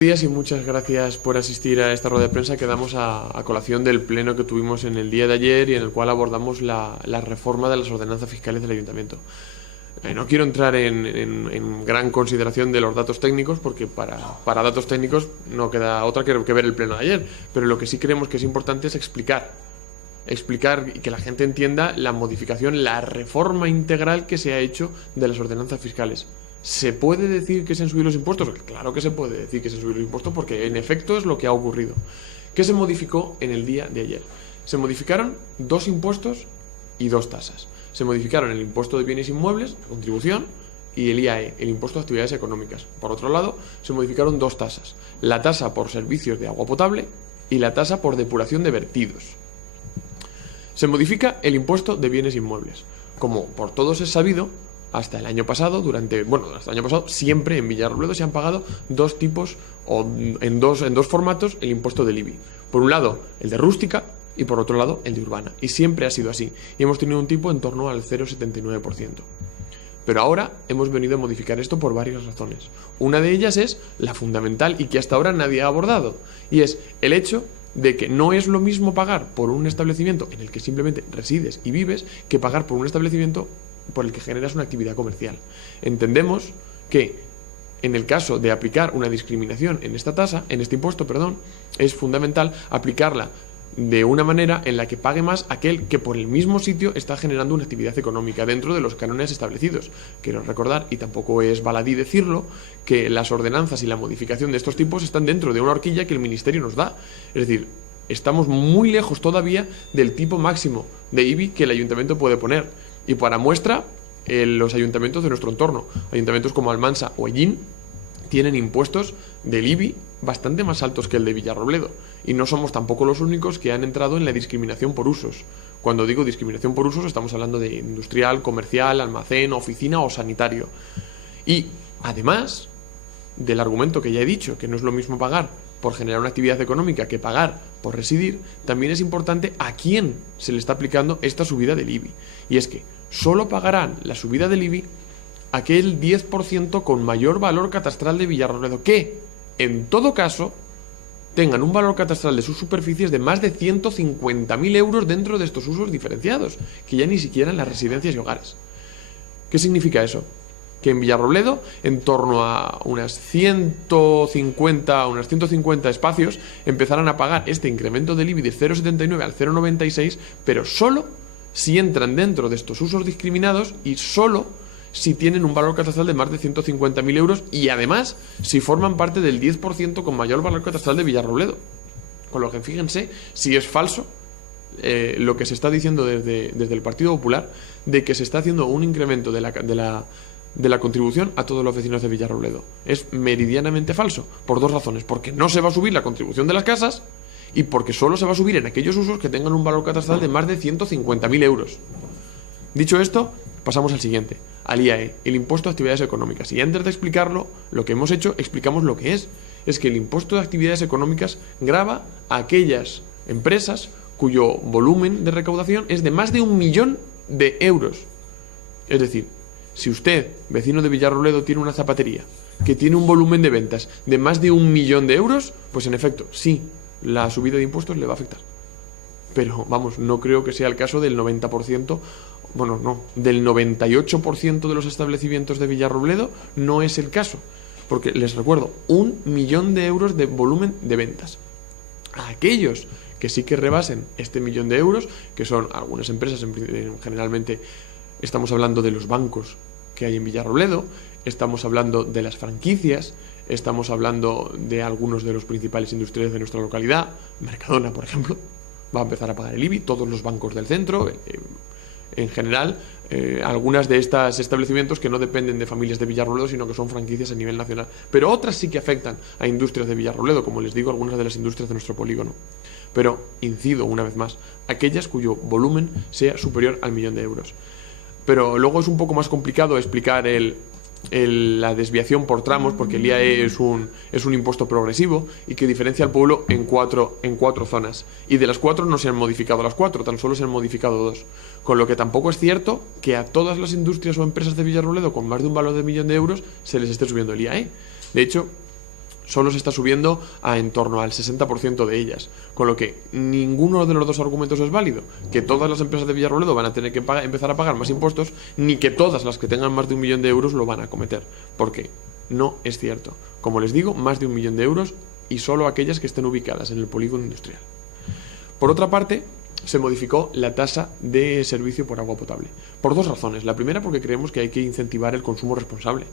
Días y muchas gracias por asistir a esta rueda de prensa que damos a colación del pleno que tuvimos en el día de ayer y en el cual abordamos la reforma de las ordenanzas fiscales del Ayuntamiento. No quiero entrar en gran consideración de los datos técnicos porque para datos técnicos no queda otra que ver el pleno de ayer, pero lo que sí creemos que es importante es explicar y que la gente entienda la modificación, la reforma integral que se ha hecho de las ordenanzas fiscales. ¿Se puede decir que se han subido los impuestos? Claro que se puede decir que se han subido los impuestos porque en efecto es lo que ha ocurrido. ¿Qué se modificó en el día de ayer? Se modificaron dos impuestos y dos tasas. Se modificaron el impuesto de bienes inmuebles, la contribución, y el IAE, el impuesto de actividades económicas. Por otro lado, se modificaron dos tasas. La tasa por servicios de agua potable y la tasa por depuración de vertidos. Se modifica el impuesto de bienes inmuebles. Como por todos es sabido, hasta el año pasado, siempre en Villarrobledo se han pagado dos tipos, o en dos formatos, el impuesto del IBI. Por un lado, el de rústica, y por otro lado, el de urbana. Y siempre ha sido así. Y hemos tenido un tipo en torno al 0,79%. Pero ahora hemos venido a modificar esto por varias razones. Una de ellas es la fundamental y que hasta ahora nadie ha abordado. Y es el hecho de que no es lo mismo pagar por un establecimiento en el que simplemente resides y vives que pagar por un establecimiento por el que generas una actividad comercial. Entendemos que en el caso de aplicar una discriminación en esta tasa, en este impuesto, es fundamental aplicarla de una manera en la que pague más aquel que por el mismo sitio está generando una actividad económica dentro de los cánones establecidos. Quiero recordar, y tampoco es baladí decirlo, que las ordenanzas y la modificación de estos tipos están dentro de una horquilla que el Ministerio nos da. Es decir, estamos muy lejos todavía del tipo máximo de IBI que el Ayuntamiento puede poner. Y para muestra, los ayuntamientos de nuestro entorno, ayuntamientos como Almansa o Ellín, tienen impuestos del IBI bastante más altos que el de Villarrobledo. Y no somos tampoco los únicos que han entrado en la discriminación por usos. Cuando digo discriminación por usos, estamos hablando de industrial, comercial, almacén, oficina o sanitario. Y además del argumento que ya he dicho, que no es lo mismo pagar por generar una actividad económica que pagar por residir, también es importante a quién se le está aplicando esta subida del IBI. Y es que solo pagarán la subida del IBI aquel 10% con mayor valor catastral de Villarrobledo, que, en todo caso, tengan un valor catastral de sus superficies de más de 150.000 euros dentro de estos usos diferenciados, que ya ni siquiera en las residencias y hogares. ¿Qué significa eso? Que en Villarrobledo, en torno a unas 150 espacios, empezarán a pagar este incremento del IBI de 0,79 al 0,96, pero solo si entran dentro de estos usos discriminados y solo si tienen un valor catastral de más de 150.000 euros y además si forman parte del 10% con mayor valor catastral de Villarrobledo. Con lo que fíjense si es falso lo que se está diciendo desde el Partido Popular de que se está haciendo un incremento de la contribución a todos los vecinos de Villarrobledo. Es meridianamente falso, por dos razones. Porque no se va a subir la contribución de las casas y porque solo se va a subir en aquellos usos que tengan un valor catastral de más de 150.000 euros. Dicho esto, pasamos al siguiente, al IAE, el impuesto de actividades económicas. Y antes de explicarlo, lo que hemos hecho, explicamos lo que es. Es que el impuesto de actividades económicas grava a aquellas empresas cuyo volumen de recaudación es de más de 1 millón de euros. Es decir, si usted, vecino de Villarrobledo, tiene una zapatería que tiene un volumen de ventas de más de 1 millón de euros, pues en efecto, sí, la subida de impuestos le va a afectar. Pero, vamos, no creo que sea el caso del 90%, bueno, no, del 98% de los establecimientos de Villarrobledo no es el caso. Porque, les recuerdo, 1 millón de euros de volumen de ventas. A aquellos que sí que rebasen este 1 millón de euros, que son algunas empresas, generalmente estamos hablando de los bancos que hay en Villarrobledo, estamos hablando de las franquicias, estamos hablando de algunos de los principales industriales de nuestra localidad. Mercadona, por ejemplo, va a empezar a pagar el IBI, todos los bancos del centro, en general, algunas de estos establecimientos que no dependen de familias de Villarrobledo, sino que son franquicias a nivel nacional. Pero otras sí que afectan a industrias de Villarrobledo, como les digo, algunas de las industrias de nuestro polígono. Pero, incido una vez más, aquellas cuyo volumen sea superior al 1 millón de euros. Pero luego es un poco más complicado explicar la desviación por tramos, porque el IAE es un impuesto progresivo y que diferencia al pueblo en cuatro zonas. Y de las 4 no se han modificado las 4, tan solo se han modificado 2. Con lo que tampoco es cierto que a todas las industrias o empresas de Villarrobledo con más de un valor de 1 millón de euros se les esté subiendo el IAE. De hecho, solo se está subiendo a en torno al 60% de ellas. Con lo que ninguno de los dos argumentos es válido. Que todas las empresas de Villarrobledo van a tener que empezar a pagar más impuestos, ni que todas las que tengan más de 1 millón de euros lo van a cometer. Porque no es cierto. Como les digo, más de 1 millón de euros y solo aquellas que estén ubicadas en el polígono industrial. Por otra parte, se modificó la tasa de servicio por agua potable. Por 2 razones. La primera, porque creemos que hay que incentivar el consumo responsable.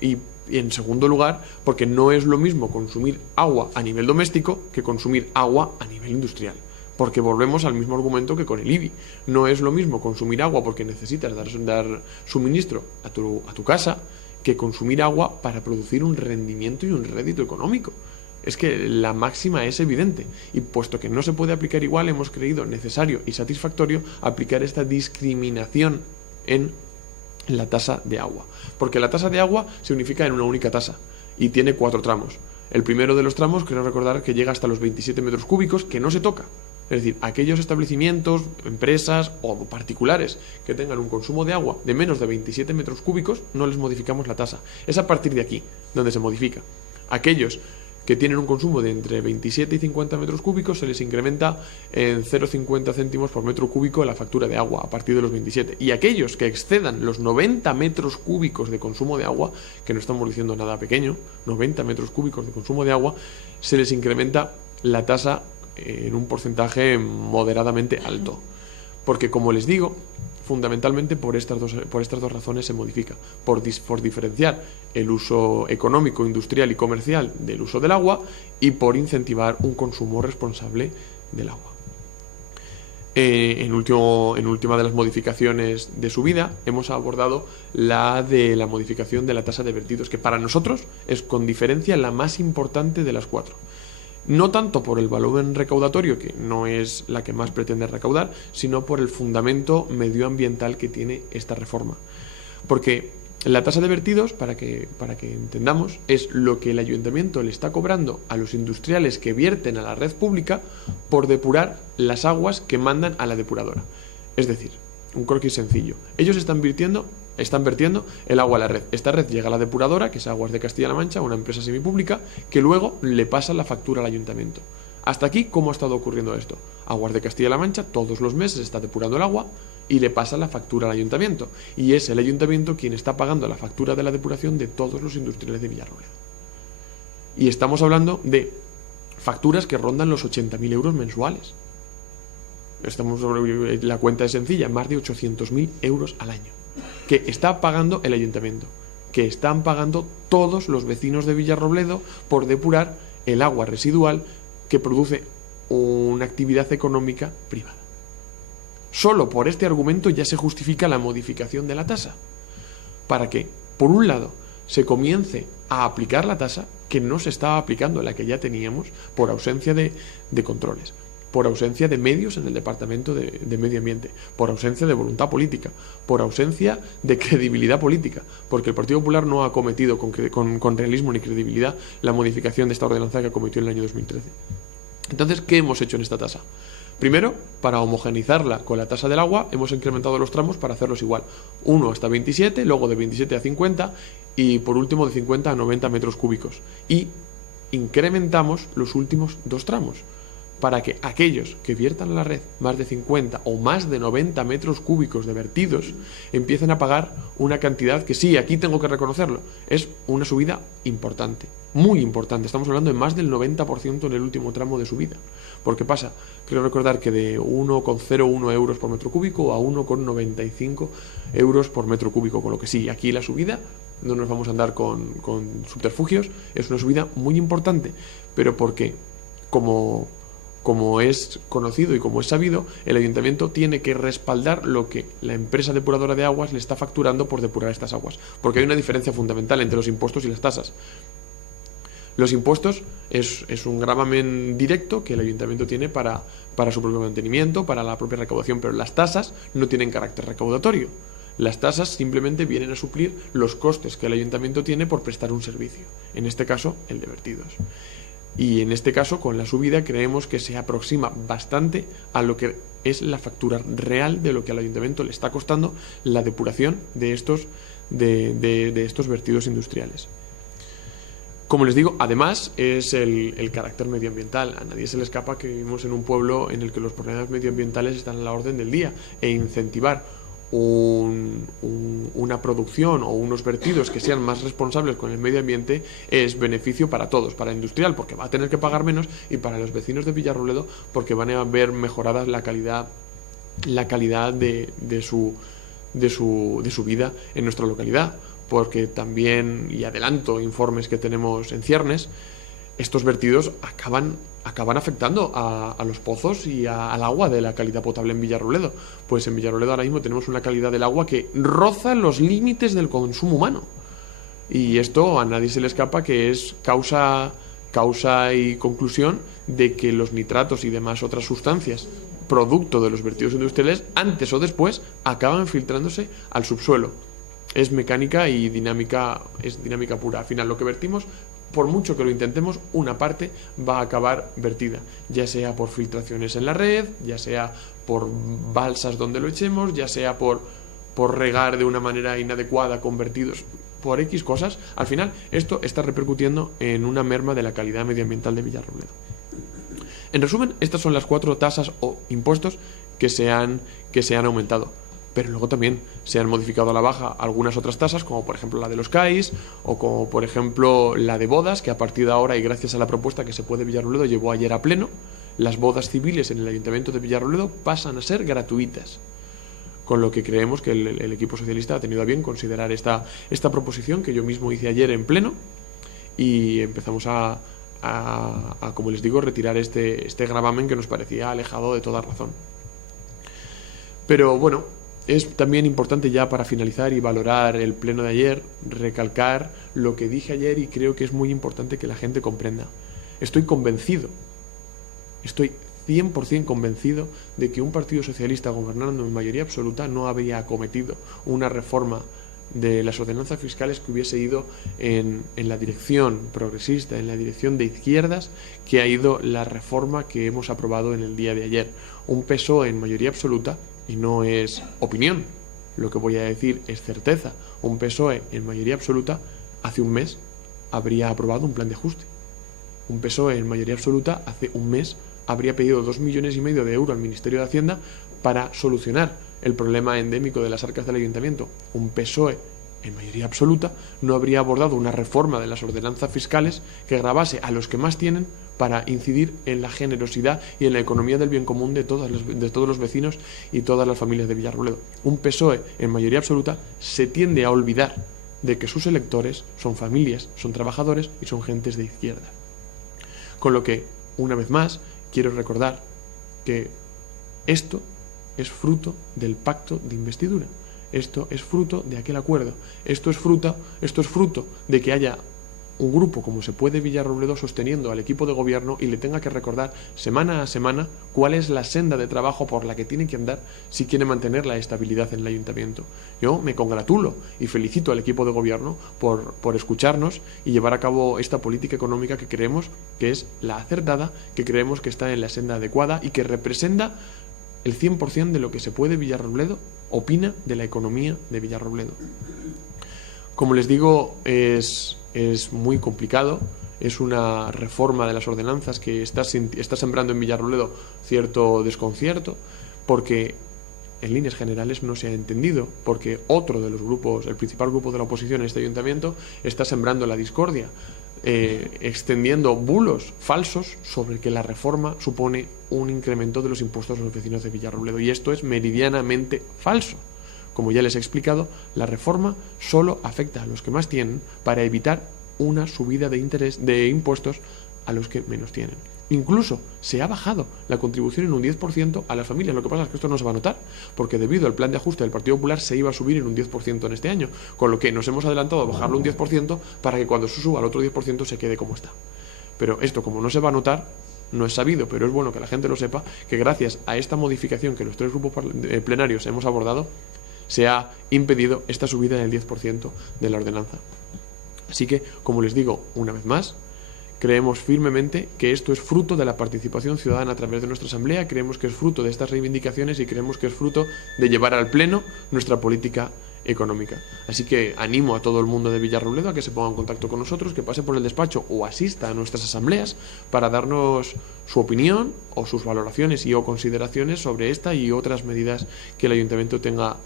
Y en segundo lugar, porque no es lo mismo consumir agua a nivel doméstico que consumir agua a nivel industrial. Porque volvemos al mismo argumento que con el IBI. No es lo mismo consumir agua porque necesitas dar suministro a tu casa que consumir agua para producir un rendimiento y un rédito económico. Es que la máxima es evidente, y puesto que no se puede aplicar igual, hemos creído necesario y satisfactorio aplicar esta discriminación en la tasa de agua. Porque la tasa de agua se unifica en una única tasa y tiene 4 tramos. El primero de los tramos, creo recordar que llega hasta los 27 metros cúbicos, que no se toca. Es decir, aquellos establecimientos, empresas o particulares que tengan un consumo de agua de menos de 27 metros cúbicos, no les modificamos la tasa. Es a partir de aquí donde se modifica. Aquellos que tienen un consumo de entre 27 y 50 metros cúbicos se les incrementa en 0,50 céntimos por metro cúbico la factura de agua a partir de los 27. Y aquellos que excedan los 90 metros cúbicos de consumo de agua, que no estamos diciendo nada pequeño, 90 metros cúbicos de consumo de agua, se les incrementa la tasa en un porcentaje moderadamente alto. Porque, como les digo, fundamentalmente por estas dos razones se modifica. Por diferenciar el uso económico, industrial y comercial del uso del agua, y por incentivar un consumo responsable del agua. En última de las modificaciones de subida hemos abordado la de la modificación de la tasa de vertidos, que para nosotros es con diferencia la más importante de las 4. No tanto por el volumen recaudatorio, que no es la que más pretende recaudar, sino por el fundamento medioambiental que tiene esta reforma. Porque la tasa de vertidos, para que entendamos, es lo que el ayuntamiento le está cobrando a los industriales que vierten a la red pública por depurar las aguas que mandan a la depuradora. Es decir, un croquis sencillo. Ellos están vertiendo el agua a la red. Esta red llega a la depuradora, que es Aguas de Castilla-La Mancha, una empresa semipública, que luego le pasa la factura al ayuntamiento. Hasta aquí, ¿cómo ha estado ocurriendo esto? Aguas de Castilla-La Mancha todos los meses está depurando el agua y le pasa la factura al ayuntamiento. Y es el ayuntamiento quien está pagando la factura de la depuración de todos los industriales de Villarrobledo. Y estamos hablando de facturas que rondan los 80.000 euros mensuales. La cuenta es sencilla, más de 800.000 euros al año, que está pagando el ayuntamiento, que están pagando todos los vecinos de Villarrobledo por depurar el agua residual que produce una actividad económica privada. Solo por este argumento ya se justifica la modificación de la tasa, para que, por un lado, se comience a aplicar la tasa que no se estaba aplicando, la que ya teníamos, por ausencia de controles, por ausencia de medios en el Departamento de Medio Ambiente, por ausencia de voluntad política, por ausencia de credibilidad política, porque el Partido Popular no ha acometido con realismo ni credibilidad la modificación de esta ordenanza que acometió en el año 2013. Entonces, ¿qué hemos hecho en esta tasa? Primero, para homogeneizarla con la tasa del agua, hemos incrementado los tramos para hacerlos igual. 1 hasta 27, luego de 27 a 50 y por último de 50 a 90 metros cúbicos. Y incrementamos los últimos 2 tramos, para que aquellos que viertan a la red más de 50 o más de 90 metros cúbicos de vertidos empiecen a pagar una cantidad que sí, aquí tengo que reconocerlo, es una subida importante, muy importante. Estamos hablando de más del 90% en el último tramo de subida. Porque pasa, creo recordar que de 1,01 euros por metro cúbico a 1,95 euros por metro cúbico, con lo que sí, aquí la subida, no nos vamos a andar con subterfugios, es una subida muy importante, pero porque como es conocido y como es sabido, el ayuntamiento tiene que respaldar lo que la empresa depuradora de aguas le está facturando por depurar estas aguas, porque hay una diferencia fundamental entre los impuestos y las tasas. Los impuestos es un gravamen directo que el ayuntamiento tiene para su propio mantenimiento, para la propia recaudación, pero las tasas no tienen carácter recaudatorio. Las tasas simplemente vienen a suplir los costes que el ayuntamiento tiene por prestar un servicio, en este caso el de vertidos. Y en este caso, con la subida, creemos que se aproxima bastante a lo que es la factura real de lo que al ayuntamiento le está costando la depuración de estos vertidos industriales. Como les digo, además es el carácter medioambiental. A nadie se le escapa que vivimos en un pueblo en el que los problemas medioambientales están a la orden del día, e incentivar una producción o unos vertidos que sean más responsables con el medio ambiente es beneficio para todos, para el industrial porque va a tener que pagar menos, y para los vecinos de Villarrobledo porque van a ver mejoradas la calidad de su vida en nuestra localidad. Porque también, y adelanto informes que tenemos en ciernes, estos vertidos acaban afectando a los pozos y al agua de la calidad potable en Villarrobledo. Pues en Villarrobledo ahora mismo tenemos una calidad del agua que roza los límites del consumo humano. Y esto a nadie se le escapa que es causa y conclusión de que los nitratos y demás otras sustancias producto de los vertidos industriales, antes o después, acaban filtrándose al subsuelo. Es mecánica y dinámica, es dinámica pura. Al final, lo que vertimos, por mucho que lo intentemos, una parte va a acabar vertida, ya sea por filtraciones en la red, ya sea por balsas donde lo echemos, ya sea por regar de una manera inadecuada con vertidos, por X cosas. Al final, esto está repercutiendo en una merma de la calidad medioambiental de Villarrobledo. En resumen, estas son las 4 tasas o impuestos que se han aumentado. Pero luego también se han modificado a la baja algunas otras tasas, como por ejemplo la de los CAIs, o como por ejemplo la de bodas, que a partir de ahora, y gracias a la propuesta que Se Puede Villarrobledo llevó ayer a pleno, las bodas civiles en el Ayuntamiento de Villarrobledo pasan a ser gratuitas. Con lo que creemos que el equipo socialista ha tenido a bien considerar esta proposición que yo mismo hice ayer en pleno, y empezamos a como les digo, retirar este gravamen que nos parecía alejado de toda razón. Pero bueno, es también importante, ya para finalizar y valorar el pleno de ayer, recalcar lo que dije ayer, y creo que es muy importante que la gente comprenda. Estoy 100% convencido de que un partido socialista gobernando en mayoría absoluta no habría acometido una reforma de las ordenanzas fiscales que hubiese ido en la dirección progresista, en la dirección de izquierdas, que ha ido la reforma que hemos aprobado en el día de ayer. Un PSOE en mayoría absoluta, y no es opinión, lo que voy a decir es certeza, un PSOE en mayoría absoluta hace un mes habría aprobado un plan de ajuste. Un PSOE en mayoría absoluta hace un mes habría pedido 2,5 millones de euros al Ministerio de Hacienda para solucionar el problema endémico de las arcas del ayuntamiento. Un PSOE en mayoría absoluta no habría abordado una reforma de las ordenanzas fiscales que gravase a los que más tienen, para incidir en la generosidad y en la economía del bien común de todos los vecinos y todas las familias de Villarrobledo. Un PSOE en mayoría absoluta se tiende a olvidar de que sus electores son familias, son trabajadores y son gentes de izquierda. Con lo que, una vez más, quiero recordar que esto es fruto del pacto de investidura. Esto es fruto de aquel acuerdo. Esto es fruto de que haya un grupo como Se Puede Villarrobledo sosteniendo al equipo de gobierno y le tenga que recordar semana a semana cuál es la senda de trabajo por la que tiene que andar si quiere mantener la estabilidad en el ayuntamiento. Yo me congratulo y felicito al equipo de gobierno por escucharnos y llevar a cabo esta política económica que creemos que es la acertada, que creemos que está en la senda adecuada y que representa el 100% de lo que Se Puede Villarrobledo opina de la economía de Villarrobledo. Como les digo, es muy complicado, es una reforma de las ordenanzas que está sembrando en Villarrobledo cierto desconcierto, porque en líneas generales no se ha entendido, porque otro de los grupos, el principal grupo de la oposición en este ayuntamiento, está sembrando la discordia, extendiendo bulos falsos sobre que la reforma supone un incremento de los impuestos a los vecinos de Villarrobledo, y esto es meridianamente falso. Como ya les he explicado, la reforma solo afecta a los que más tienen para evitar una subida de impuestos a los que menos tienen. Incluso se ha bajado la contribución en un 10% a las familias. Lo que pasa es que esto no se va a notar, porque debido al plan de ajuste del Partido Popular se iba a subir en un 10% en este año, con lo que nos hemos adelantado a bajarlo un 10% para que cuando se suba al otro 10% se quede como está. Pero esto, como no se va a notar, no es sabido, pero es bueno que la gente lo sepa, que gracias a esta modificación que los 3 grupos plenarios hemos abordado, se ha impedido esta subida del 10% de la ordenanza. Así que, como les digo una vez más, creemos firmemente que esto es fruto de la participación ciudadana a través de nuestra asamblea, creemos que es fruto de estas reivindicaciones y creemos que es fruto de llevar al pleno nuestra política económica. Así que animo a todo el mundo de Villarrobledo a que se ponga en contacto con nosotros, que pase por el despacho o asista a nuestras asambleas para darnos su opinión o sus valoraciones y o consideraciones sobre esta y otras medidas que el ayuntamiento tenga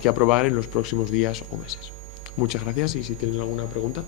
que aprobar en los próximos días o meses. Muchas gracias y si tienen alguna pregunta.